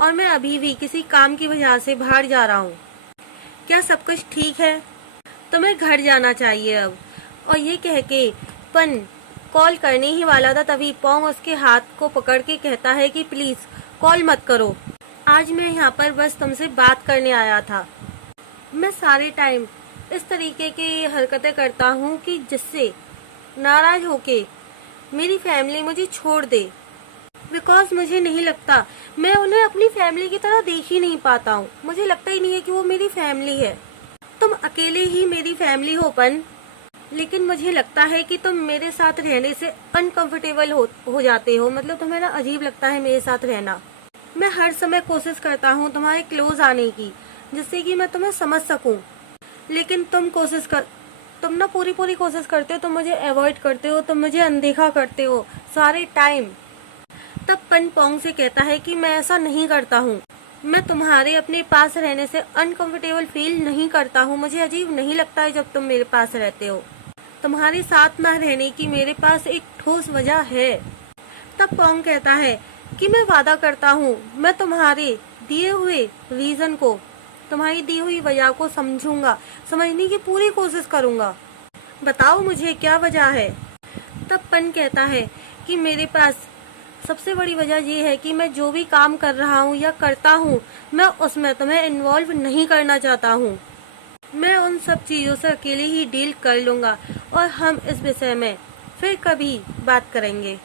और मैं अभी भी किसी काम की वजह से बाहर जा रहा हूँ। क्या सब कुछ ठीक है? तुम्हें घर जाना चाहिए अब। और ये कह के पन कॉल करने ही वाला था, तभी पोंग उसके हाथ को पकड़ के कहता है कि प्लीज कॉल मत करो, आज मैं यहाँ पर बस तुमसे बात करने आया था। मैं सारे टाइम इस तरीके की हरकतें करता हूँ कि जिससे नाराज होके मेरी फैमिली मुझे छोड़ दे, बिकॉज मुझे नहीं लगता, मैं उन्हें अपनी फैमिली की तरह देख ही नहीं पाता हूँ। मुझे लगता ही नहीं है कि वो मेरी फैमिली है। तुम अकेले ही मेरी फैमिली हो पन, लेकिन मुझे लगता है कि तुम मेरे साथ रहने से अनकंफर्टेबल हो जाते हो। मतलब तुम्हें ना अजीब लगता है मेरे साथ रहना। मैं हर समय कोशिश करता हूँ तुम्हारे क्लोज आने की, जिससे कि मैं तुम्हें समझ सकूं, लेकिन तुम ना पूरी कोशिश करते हो, तुम मुझे अवॉइड करते हो, तुम मुझे अनदेखा करते हो सारे टाइम। तब पन पोंग से कहता है कि मैं ऐसा नहीं करता हूँ, मैं तुम्हारे अपने पास रहने से अनकंफर्टेबल फील नहीं करता हूँ। मुझे अजीब नहीं लगता है जब तुम मेरे पास रहते हो। तुम्हारे साथ ना रहने की मेरे पास एक ठोस वजह है। तब पोंग कहता है कि मैं वादा करता हूँ, मैं तुम्हारे दिए हुए रीजन को, तुम्हारी दी हुई वजह को समझूंगा, समझने की पूरी कोशिश करूंगा। बताओ मुझे क्या वजह है। तब पन कहता है कि मेरे पास सबसे बड़ी वजह ये है कि मैं जो भी काम कर रहा हूँ या करता हूँ, मैं उसमें तुम्हें इन्वॉल्व नहीं करना चाहता हूँ। मैं उन सब चीज़ों से अकेले ही डील कर लूँगा और हम इस विषय में फिर कभी बात करेंगे।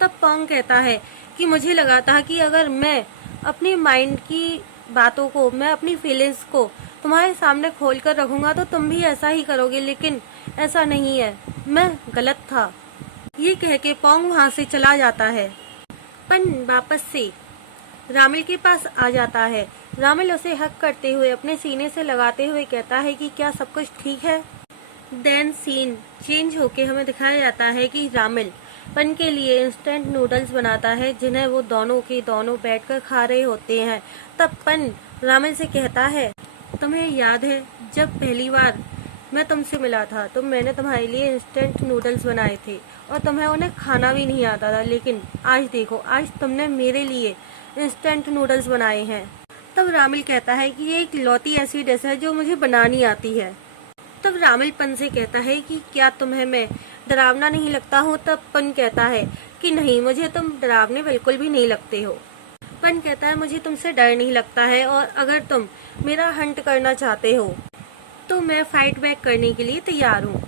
तब पोंग कहता है कि मुझे लगा था कि अगर मैं अपने माइंड की बातों को, मैं अपनी फीलिंग्स को तुम्हारे सामने खोल कर रखूँगा तो तुम भी ऐसा ही करोगे, लेकिन ऐसा नहीं है, मैं गलत था। ये कह के पोंग वहाँ से चला जाता है। पन वापस से रामिल के पास आ जाता है। रामिल उसे हक करते हुए अपने सीने से लगाते हुए कहता है कि क्या सब कुछ ठीक है। देन सीन चेंज होके हमें दिखाया जाता है कि रामिल पन के लिए इंस्टेंट नूडल्स बनाता है, जिन्हें वो दोनों के दोनों बैठकर खा रहे होते हैं। तब पन रामिल से कहता है, तुम्हें याद है जब पहली बार मैं तुमसे मिला था तो मैंने तुम्हारे लिए इंस्टेंट नूडल्स बनाए थे और तुम्हें उन्हें खाना भी नहीं आता था, लेकिन आज देखो, आज तुमने मेरे लिए इंस्टेंट नूडल्स बनाए हैं। तब रामिल कहता है कि ये एक लौती ऐसी डिश है जो मुझे बनानी आती है। तब रामिल पन से कहता है कि क्या तुम्हें मैं डरावना नहीं लगता हूँ। तब पन कहता है कि नहीं, मुझे तुम डरावने बिल्कुल भी नहीं लगते हो। पन कहता है मुझे तुमसे डर नहीं लगता है, और अगर तुम मेरा हंट करना चाहते हो तो मैं फाइट बैक करने के लिए तैयार हूँ।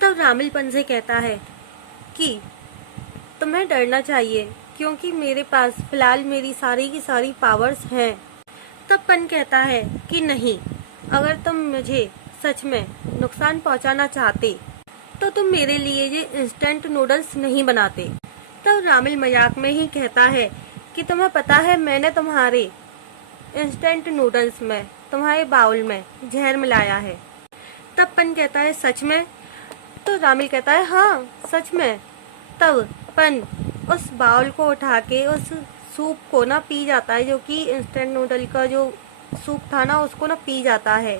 तब रामिल पन से कहता है कि तुम्हें डरना चाहिए क्योंकि मेरे पास फिलहाल मेरी सारी की सारी पावर्स हैं। तब पन कहता है कि नहीं, अगर तुम मुझे सच में नुकसान पहुंचाना चाहते तो तुम मेरे लिए ये इंस्टेंट नूडल्स नहीं बनाते। तब रामिल मजाक में ही कहता है कि तुम्हें पता है मैंने तुम्हारे इंस्टेंट नूडल्स में, तुम्हारे बाउल में जहर मिलाया है। तब पन कहता है सच में? तो रामिल कहता है हाँ सच में। तब पन उस बाउल को उठा के उस सूप को ना पी जाता है, जो कि इंस्टेंट नूडल का जो सूप था ना उसको ना पी जाता है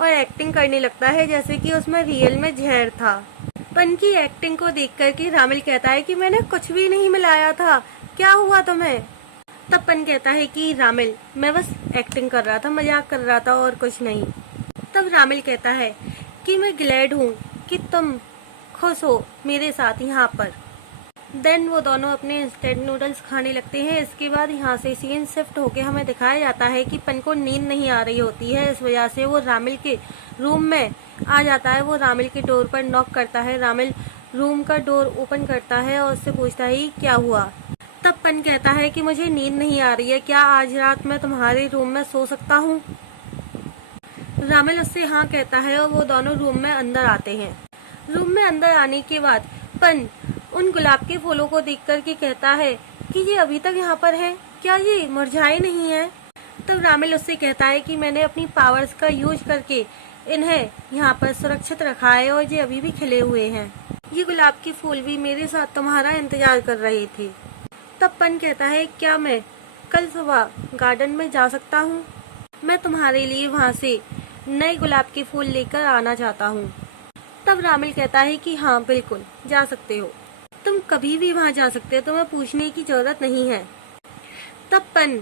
और एक्टिंग करने लगता है जैसे कि उसमें रियल में जहर था। पन की एक्टिंग को देख कर के रामिल कहता है कि मैंने कुछ भी नहीं मिलाया था, क्या हुआ तुम्हें? तब पन कहता है कि रामिल, मैं बस एक्टिंग कर रहा था, मजाक कर रहा था और कुछ नहीं। तब रामिल कहता है कि मैं ग्लैड हूँ कि तुम खुश हो मेरे साथ यहाँ पर। देन वो दोनों अपने इंस्टेंट नूडल्स खाने लगते हैं। इसके बाद यहाँ से सीन शिफ्ट होके हमें दिखाया जाता है कि पन को नींद नहीं आ रही होती है, इस वजह से वो रामिल के रूम में आ जाता है। वो रामिल के डोर पर नॉक करता है। रामिल रूम का डोर ओपन करता है और उससे पूछता है क्या हुआ। तब पन कहता है कि मुझे नींद नहीं आ रही है, क्या आज रात मैं तुम्हारे रूम में सो सकता हूँ? रामिल उससे हाँ कहता है और वो दोनों रूम में अंदर आते हैं। रूम में अंदर आने के बाद पन उन गुलाब के फूलों को देख कर के कहता है कि ये अभी तक यहाँ पर हैं, क्या ये मुरझाए नहीं हैं? तब रामिल उससे कहता है कि मैंने अपनी पावर्स का यूज करके इन्हें यहाँ पर सुरक्षित रखा है और ये अभी भी खिले हुए हैं। ये गुलाब के फूल भी मेरे साथ तुम्हारा इंतजार कर रहे थे। तब पन कहता है क्या मैं कल सुबह गार्डन में जा सकता हूँ? मैं तुम्हारे लिए वहाँ से नए गुलाब के फूल लेकर आना चाहता हूँ। तब रामिल कहता है कि हाँ बिल्कुल जा सकते हो, तुम कभी भी वहाँ जा सकते हो, तुम्हें पूछने की जरूरत नहीं है। तब पन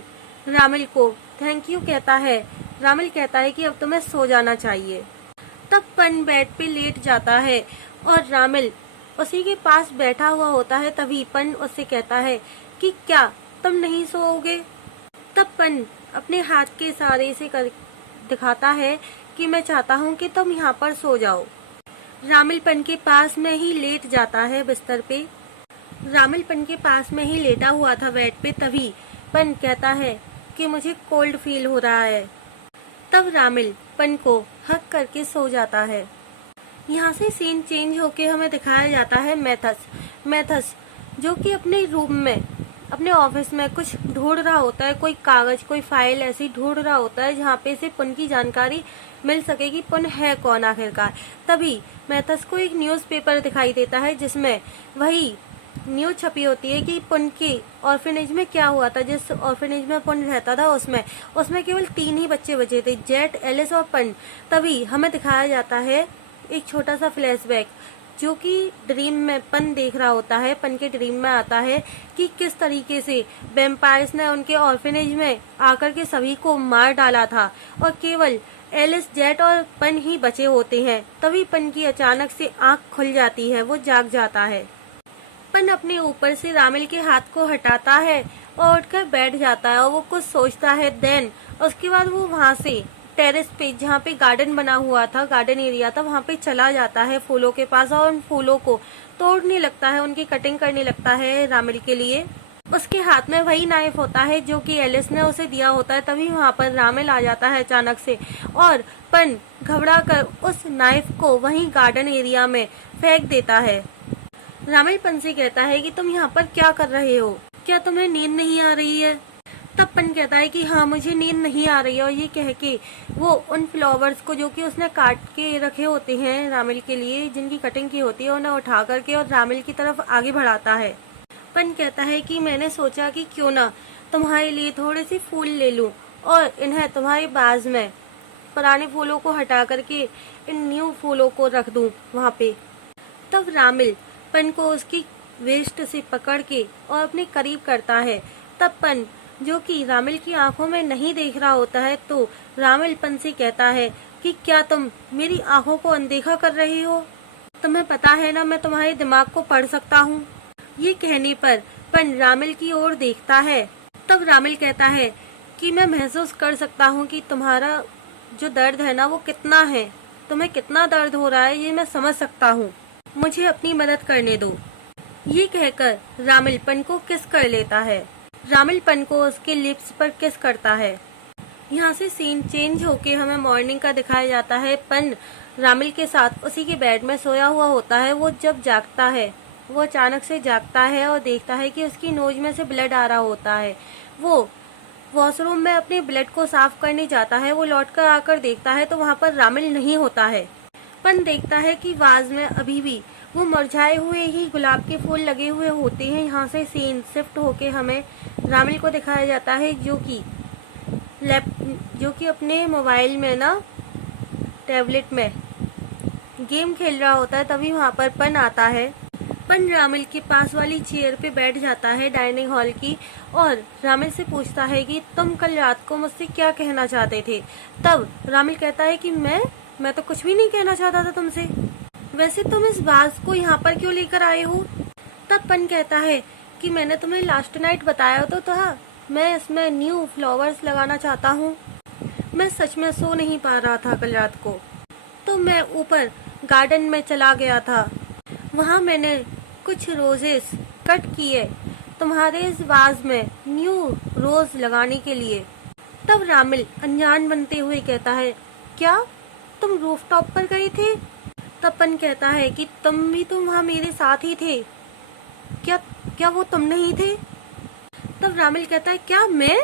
रामिल को थैंक यू कहता है। रामिल कहता है कि अब तुम्हें सो जाना चाहिए। तब पन बेड पे लेट जाता है और रामिल उसी के पास बैठा हुआ होता है। तभी पन उससे कहता है कि क्या तुम नहीं सोओगे? तब पन अपने हाथ के इशारे से दिखाता है कि मैं चाहता हूँ कि तुम यहाँ पर सो जाओ। रामिल पन के पास में ही लेट जाता है बिस्तर पे। रामिल पन के पास में ही लेटा हुआ था बेड पे। तभी पन कहता है कि मुझे कोल्ड फील हो रहा है। तब रामिल पन को हक करके सो जाता है। यहाँ से सीन चेंज होके हमें दिखाया जाता है मैथस जो कि अपने रूम में अपने ऑफिस में कुछ ढूंढ रहा होता है, कोई कागज कोई फाइल ऐसी ढूंढ रहा होता है जहाँ पे से पुन की जानकारी मिल सके कि पुन है कौन आखिरकार। तभी मैथस को एक न्यूज़पेपर दिखाई देता है जिसमें वही न्यूज छपी होती है कि पुन के ऑर्फेनेज में क्या हुआ था। जिस ऑर्फेनेज में पुन रहता था उसमें केवल 3 ही बच्चे बचे थे, जेट, एलिस और पन। तभी हमें दिखाया जाता है एक छोटा सा फ्लैशबैक जो कि ड्रीम में पन देख रहा होता है। पन के ड्रीम में आता है कि किस तरीके से वैम्पायर्स ने उनके ऑर्फेनेज में आकर के सभी को मार डाला था और केवल एलिस, जेट और पन ही बचे होते हैं। तभी पन की अचानक से आंख खुल जाती है, वो जाग जाता है। पन अपने ऊपर से रामिल के हाथ को हटाता है और उठकर बैठ जाता है और वो कुछ सोचता है। देन उसके बाद वो वहाँ से टेरेस पे जहाँ पे गार्डन बना हुआ था, गार्डन एरिया था, वहाँ पे चला जाता है फूलों के पास और उन फूलों को तोड़ने लगता है, उनकी कटिंग करने लगता है रामिल के लिए। उसके हाथ में वही नाइफ होता है जो कि एलिस ने उसे दिया होता है। तभी वहाँ पर रामिल आ जाता है अचानक से और पन घबरा कर उस नाइफ को वहीं गार्डन एरिया में फेंक देता है। रामिल पन से कहता है कि तुम यहाँ पर क्या कर रहे हो, क्या तुम्हें नींद नहीं आ रही है? तब पन कहता है कि हाँ मुझे नींद नहीं आ रही है और ये कह के वो उन फ्लावर्स को जो कि उसने काट के रखे होते हैं रामिल के लिए, जिनकी कटिंग की होती है, उन्हें उठा करके और रामिल की तरफ आगे बढ़ाता है। पन कहता है कि मैंने सोचा कि क्यों ना तुम्हारे लिए थोड़े से फूल ले लूं और इन्हें तुम्हारे बाज में पुराने फूलों को हटा करके इन न्यू फूलों को रख दूं वहाँ पे। तब रामिल पन को उसकी वेस्ट से पकड़ के और अपने करीब करता है। तब पन जो कि रामिल की आंखों में नहीं देख रहा होता है तो रामिल पन से कहता है कि क्या तुम मेरी आंखों को अनदेखा कर रहे हो? तुम्हें पता है ना मैं तुम्हारे दिमाग को पढ़ सकता हूँ। ये कहने पर पन रामिल की ओर देखता है। तब रामिल कहता है कि मैं महसूस कर सकता हूँ कि तुम्हारा जो दर्द है ना वो कितना है, तुम्हें कितना दर्द हो रहा है ये मैं समझ सकता हूँ, मुझे अपनी मदद करने दो। ये कहकर रामिल पन को किस कर लेता है। रामिल पन को उसके लिप्स पर किस करता है। यहाँ से सीन चेंज होके हमें मॉर्निंग का दिखाया जाता है। पन रामिल के साथ उसी के बेड में सोया हुआ होता है। वो जब जागता है वो अचानक से जागता है और देखता है कि उसकी नोज में से ब्लड आ रहा होता है। वो वॉशरूम में अपने ब्लड को साफ करने जाता है। वो लौटकर आकर देखता है तो वहाँ पर रामिल नहीं होता है। पन देखता है कि वाज में अभी भी वो मुरझाए हुए ही गुलाब के फूल लगे हुए होते हैं। यहाँ से सीन शिफ्ट होके हमें रामिल को दिखाया जाता है जो कि अपने मोबाइल में ना टैबलेट में गेम खेल रहा होता है। तभी वहाँ पर पन आता है। पन रामिल के पास वाली चेयर पे बैठ जाता है डाइनिंग हॉल की, और रामिल से पूछता है कि तुम कल रात को मुझसे क्या कहना चाहते थे। तब रामिल कहता है कि मैं तो कुछ भी नहीं कहना चाहता था तुमसे। वैसे तुम इस बाज को यहाँ पर क्यों लेकर आए हो। तब पन कहता है कि मैंने तुम्हें लास्ट नाइट बताया तो था, मैं इसमें न्यू फ्लावर्स लगाना चाहता हूँ। मैं सच में सो नहीं पा रहा था कल रात को, तो मैं ऊपर गार्डन में चला गया था। वहाँ मैंने कुछ रोजेस कट किए तुम्हारे इस वाज में न्यू रोज लगाने के लिए। तब रामिल अनजान बनते हुए कहता है, क्या तुम रूफटॉप पर गए थे। तब पन कहता है कि तुम वहाँ मेरे साथ ही थे। क्या वो तुम नहीं थे। तब रामिल कहता है, क्या मैं।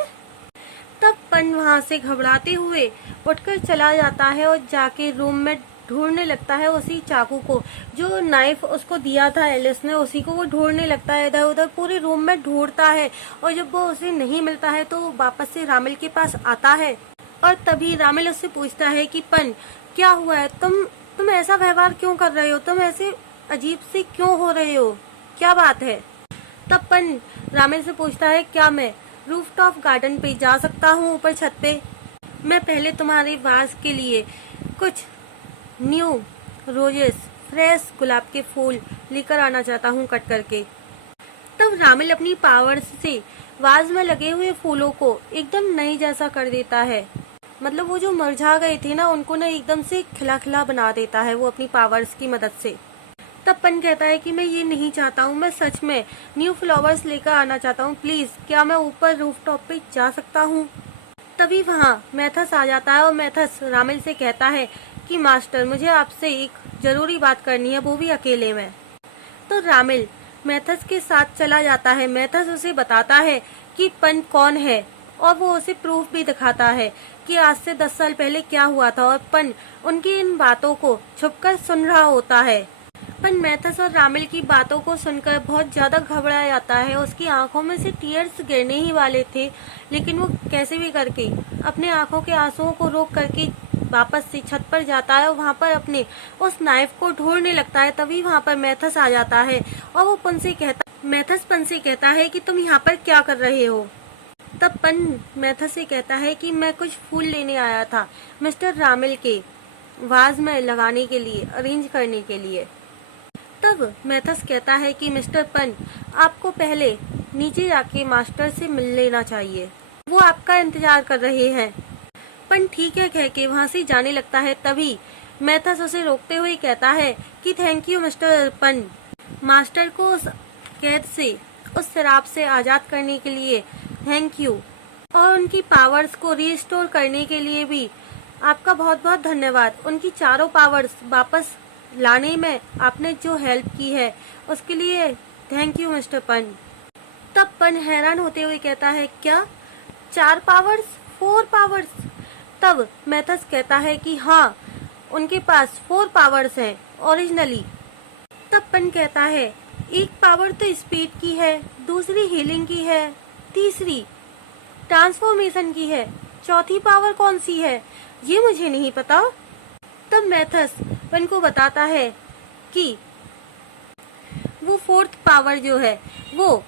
तब पन वहाँ से घबराते हुए उठकर चला जाता है और जाके रूम में ढूंढने लगता है उसी चाकू को, जो नाइफ उसको दिया था एलिस ने, उसी को वो ढूंढने लगता है। इधर उधर पूरे रूम में ढूंढता है, और जब वो उसे नहीं मिलता है तो वो वापस से रामिल के पास आता है। और तभी रामिल उससे पूछता है कि पन क्या हुआ है, तुम ऐसा व्यवहार क्यों कर रहे हो, तुम ऐसे अजीब से क्यों हो रहे हो, क्या बात है। तब पन रामिल से पूछता है, क्या मैं रूफटॉप गार्डन पे जा सकता हूँ, ऊपर छत पे। मैं पहले तुम्हारे वाज के लिए कुछ न्यू रोजेस फ्रेश गुलाब के फूल लेकर आना चाहता हूँ कट करके। तब रामिल अपनी पावर्स से वाज में लगे हुए फूलों को एकदम नई जैसा कर देता है। मतलब वो जो मुरझा गए थे ना, उनको ना एकदम से खिला खिला बना देता है वो अपनी पावर्स की मदद से। तब पन कहता है कि मैं ये नहीं चाहता हूँ, मैं सच में न्यू फ्लावर्स लेकर आना चाहता हूँ, प्लीज क्या मैं ऊपर रूफटॉप पे जा सकता हूँ। तभी वहाँ मैथस आ जाता है और मैथस रामिल से कहता है कि मास्टर, मुझे आपसे एक जरूरी बात करनी है, वो भी अकेले में। तो रामिल मैथस के साथ चला जाता है। मैथस उसे बताता है कि पन कौन है, और वो उसे प्रूफ भी दिखाता है कि आज से 10 साल पहले क्या हुआ था, और पन उनकी इन बातों को छुपकर सुन रहा होता है। पन मैथस और रामिल की बातों को सुनकर बहुत ज्यादा घबरा जाता है। उसकी आंखों में से टीयर्स गिरने ही वाले थे, लेकिन वो कैसे भी करके अपने आंखों के आंसुओं को रोक करके वापस से छत पर जाता है और वहाँ पर अपने उस नाइफ को ढूंढने लगता है। तभी वहाँ पर मैथस आ जाता है और वो मैथस पन से कहता है कि तुम यहाँ पर क्या कर रहे हो। तब पन मैथस से कहता है कि मैं कुछ फूल लेने आया था मिस्टर रामिल के वाज में लगाने के लिए, अरेंज करने के लिए। तब मैथस कहता है कि मिस्टर पन, आपको पहले नीचे जाके मास्टर से मिल लेना चाहिए, वो आपका इंतजार कर रहे हैं। पन ठीक है कह के वहाँ से जाने लगता है। तभी मैथस उसे रोकते हुए कहता है कि थैंक यू मिस्टर पन, मास्टर को उस कैद से, उस शराब से आजाद करने के लिए थैंक यू, और उनकी पावर्स को रिस्टोर करने के लिए भी आपका बहुत बहुत धन्यवाद। उनकी चारों पावर्स वापस लाने में आपने जो हेल्प की है उसके लिए थैंक यू मिस्टर पन। तब पन हैरान होते हुए कहता है, क्या 4 पावर्स, 4 पावर्स। तब मैथस कहता है कि हाँ, उनके पास 4 पावर्स हैं ओरिजिनली। तब पन कहता है, एक पावर तो स्पीड की है, दूसरी हीलिंग की है, तीसरी ट्रांसफॉर्मेशन की है, चौथी पावर कौन सी है ये मुझे नहीं पता। तब मैथस पन को बताता है कि वो 4th पावर जो है वो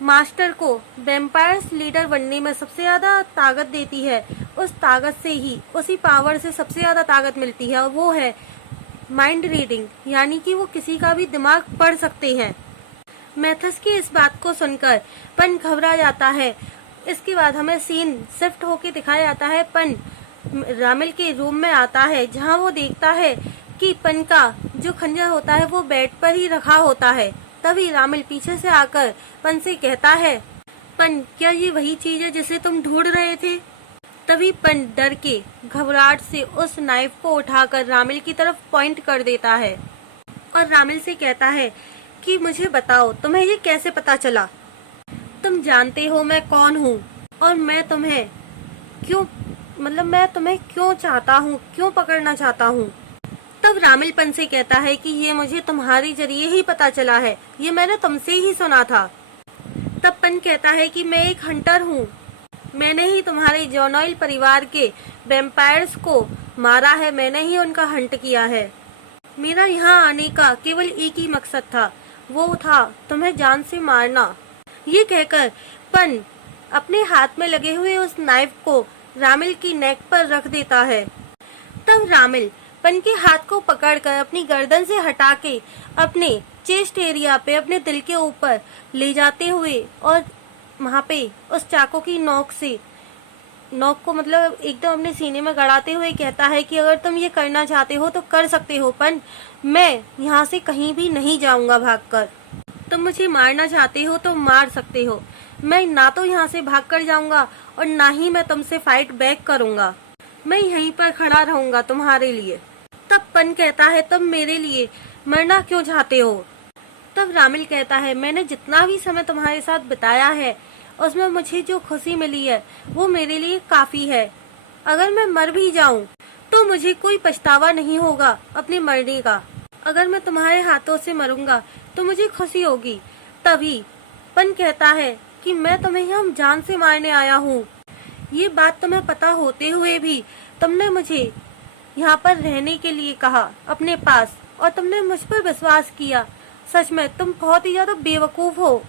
मास्टर को वैम्पायर्स लीडर बनने में सबसे ज्यादा ताकत देती है। उस ताकत से ही, उसी पावर से सबसे ज्यादा ताकत मिलती है, और वो है माइंड रीडिंग, यानी कि वो किसी का भी दिमाग पढ़ सकते हैं। मैथस की इस बात को सुनकर पन घबरा जाता है। इसके बाद हमें सीन शिफ्ट होके दिखाया जाता है। पन रामिल के रूम में आता है, जहाँ वो देखता है कि पन का जो खंजर होता है वो बेड पर ही रखा होता है। तभी रामिल पीछे से आकर पन से कहता है, पन क्या ये वही चीज है जिसे तुम ढूंढ रहे थे। तभी पन डर के घबराहट से उस नाइफ को उठाकर रामिल की तरफ पॉइंट कर देता है और रामिल से कहता है कि मुझे बताओ, तुम्हें ये कैसे पता चला। तुम जानते हो मैं कौन हूँ, और मैं तुम्हें क्यों चाहता हूँ, क्यों पकड़ना चाहता हूँ। तब रामिल पन से कहता है कि ये मुझे तुम्हारे जरिए ही पता चला है, ये मैंने तुमसे ही सुना था। तब पन कहता है कि मैं एक हंटर हूँ, मैंने ही तुम्हारे जोनॉइल परिवार के वैम्पायर्स को मारा है, मैंने ही उनका हंट किया है। मेरा यहाँ आने का केवल एक ही मकसद था, वो था तुम्हें जान से मारना। ये कहकर पन अपने हाथ में लगे हुए उस नाइफ को रामिल की नेक पर रख देता है। तब रामिल पन के हाथ को पकड़कर अपनी गर्दन से हटा के अपने चेस्ट एरिया पे, अपने दिल के ऊपर ले जाते हुए और वहाँ पे उस चाकू की नोक को मतलब एकदम अपने सीने में गड़ाते हुए कहता है कि अगर तुम ये करना चाहते हो तो कर सकते हो, पर मैं यहाँ से कहीं भी नहीं जाऊंगा भागकर। तुम मुझे मारना चाहते हो तो मार सकते हो, मैं ना तो यहाँ से भागकर जाऊंगा और ना ही मैं तुमसे फाइट बैक करूंगा, मैं यहीं पर खड़ा रहूंगा तुम्हारे लिए। तब पन कहता है तुम मेरे लिए मरना क्यों चाहते हो? तब रामिल कहता है मैंने जितना भी समय तुम्हारे साथ बिताया है उसमें मुझे जो खुशी मिली है वो मेरे लिए काफी है। अगर मैं मर भी जाऊं तो मुझे कोई पछतावा नहीं होगा अपने मरने का। अगर मैं तुम्हारे हाथों से मरूंगा तो मुझे खुशी होगी। तभी पन कहता है कि मैं तुम्हें यहाँ जान से मारने आया हूँ। ये बात तुम्हें पता होते हुए भी तुमने मुझे यहाँ पर रहने के लिए कहा अपने पास, और तुमने मुझ पर विश्वास किया। सच में तुम बहुत ही ज्यादा बेवकूफ हो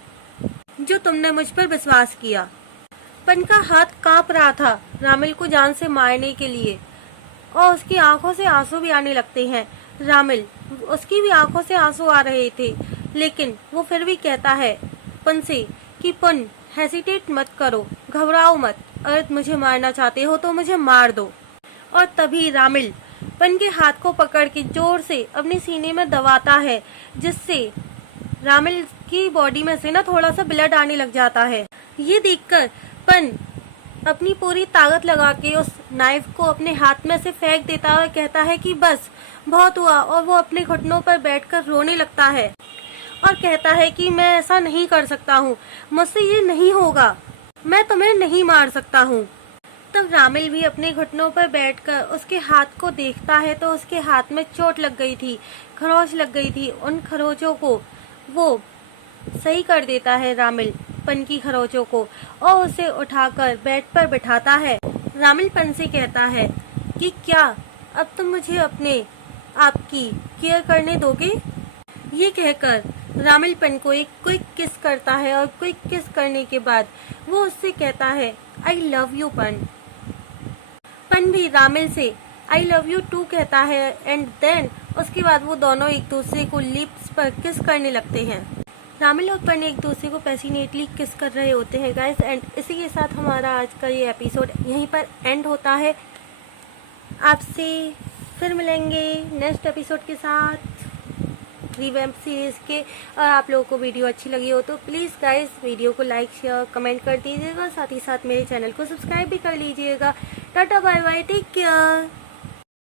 जो तुमने मुझ पर विश्वास किया। पन का हाथ कांप रहा था रामिल को जान से मारने के लिए और उसकी आंखों से आंसू भी आने लगते हैं। रामिल, उसकी भी आंखों से आंसू आ रहे थे, लेकिन वो फिर भी कहता है पन से कि पन हेसिटेट मत करो, घबराओ मत, अगर मुझे मारना चाहते हो तो मुझे मार दो। और तभी रामिल पन के हाथ को पकड़ के जोर से अपने सीने में दबाता है, जिससे रामिल की बॉडी में से ना थोड़ा सा ब्लड आने लग जाता है। ये देखकर पन अपनी पूरी ताकत लगा के उस नाइफ को अपने हाथ में से फेंक देता है, कहता है कि बस बहुत हुआ, और वो अपने घुटनों पर बैठकर रोने लगता है और कहता है कि मैं ऐसा नहीं कर सकता हूँ, मुझसे ये नहीं होगा, मैं तुम्हें नहीं मार सकता हूँ। तब रामिल भी अपने घुटनों पर बैठकर उसके हाथ को देखता है तो उसके हाथ में चोट लग गई थी, खरोंच लग गई थी। उन खरोंचों को वो सही कर देता है रामिल पन की खरोंचों को, और उसे उठाकर बेड पर बिठाता है। रामिल पन से कहता है कि क्या अब तुम मुझे अपने आप की केयर करने दोगे? ये कहकर रामिल पन को एक क्विक किस करता है और क्विक किस करने के बाद वो उससे कहता है आई लव यू पन। पन भी रामिल से आई लव यू टू कहता है एंड देन उसके बाद वो दोनों एक दूसरे को लिप्स पर किस करने लगते हैं। रामिल और पन एक दूसरे को पैसिनेटली किस कर रहे होते हैं गाइस, एंड इसी के साथ हमारा आज का ये एपिसोड यहीं पर एंड होता है। आपसे फिर मिलेंगे नेक्स्ट एपिसोड के साथ रिवैम्प सीरीज के। और आप लोगों को वीडियो अच्छी लगी हो तो प्लीज़ गाइस वीडियो को लाइक शेयर कमेंट कर दीजिएगा, साथ ही साथ मेरे चैनल को सब्सक्राइब भी कर लीजिएगा। Tata bye bye, take care.